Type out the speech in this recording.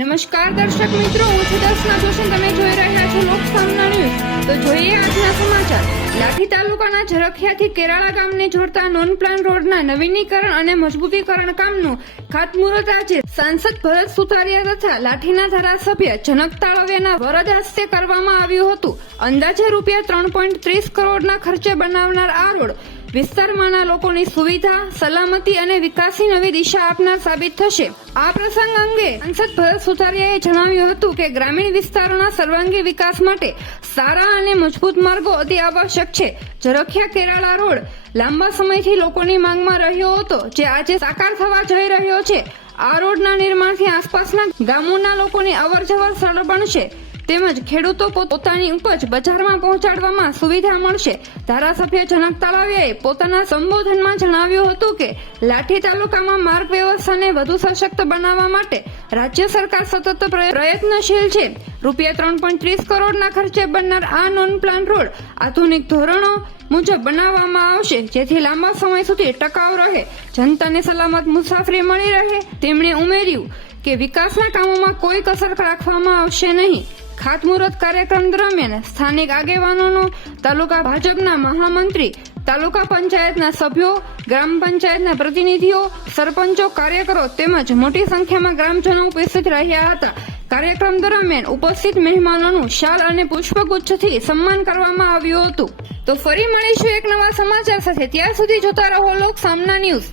નમસ્કાર દર્શક મિત્રો, હું છું દર્શના જોશી. તમે જોઈ રહ્યા છો લોક સામના ન્યૂઝ. તો જોઈએ આજના સમાચાર. લાઠી તાલુકાના ઝરખિયાથી કેરાળા ગામને જોડતા નોન પ્લાન રોડના નવીનીકરણ અને મજબૂતીકરણ કામનું ખાતમુહૂર્ત આજે. સાંસદ ભરત સુતારિયા તથા લાઠીના ધારાસભ્ય જનક તાળવિયાના વરદ હસ્તે કરવામાં આવ્યું હતું. અંદાજે રૂપિયા ત્રણ પોઈન્ટ ત્રીસ કરોડના ખર્ચે બનાવનાર આ રોડ વિસ્તારમાંના લોકોની સુવિધા, સલામતી અને વિકાસની નવી દિશા આપનાર સાબિત થશે. આ પ્રસંગ અંગે સાંસદ ભરત સુથારિયાએ જણાવ્યું હતું કે ગ્રામીણ વિસ્તારોના સર્વાંગી વિકાસ માટે સારા અને મજબૂત માર્ગો અતિ આવશ્યક છે. ઝરખિયા કેરાળા રોડ લાંબા સમયથી લોકોની માંગમાં રહ્યો હતો, જે આજે સાકાર થવા જઈ રહ્યો છે. આ રોડના નિર્માણથી આસપાસના ગામોના લોકોની અવરજવર સરળ બનશે. તેમજ ખેડૂતો પોત- પોતાની ઉપજ બજારમાં પહોંચાડવામાં સુવિધા મળશે. ધારાસભ્ય જનક તાલાવિયાએ પોતાના સંબોધનમાં જણાવ્યું હતું કે, લાઠી તાલુકામાં માર્ગ વ્યવસ્થાને વધુ સશક્ત બનાવવા માટે રાજ્ય સરકાર સતત પ્રય- પ્રયત્નશીલ છે. રૂપિયા ત્રણ પોઈન્ટ ત્રીસ કરોડના ખર્ચે બનનાર આ નોન પ્લાન રોડ આધુનિક ધોરણો મુજબ બનાવવામાં આવશે, જેથી લાંબા સમય સુધી ટકાઉ રહે. જનતાને સલામત મુસાફરી મળી રહે, તેમણે ઉમેર્યું કે વિકાસના કામોમાં કોઈ કસર રાખવામાં આવશે નહીં. ખાતમુહૂર્ત કાર્યક્રમ દરમિયાન સ્થાનિક આગેવાનોનો, તાલુકા ભાજપના મહામંત્રી, તાલુકા પંચાયતના સભ્યો, ગ્રામ પંચાયતના પ્રતિનિધિઓ, સરપંચો, કાર્યકરો તેમજ મોટી સંખ્યામાં ગ્રામજનો ઉપસ્થિત રહ્યા હતા. કાર્યક્રમ દરમિયાન ઉપસ્થિત મહેમાનોનું શાલ અને પુષ્પગુચ્છથી સન્માન કરવામાં આવ્યું હતું. તો ફરી મળીશું એક નવા સમાચાર સાથે. ત્યાં સુધી જોતા રહો લોક સામના ન્યૂઝ.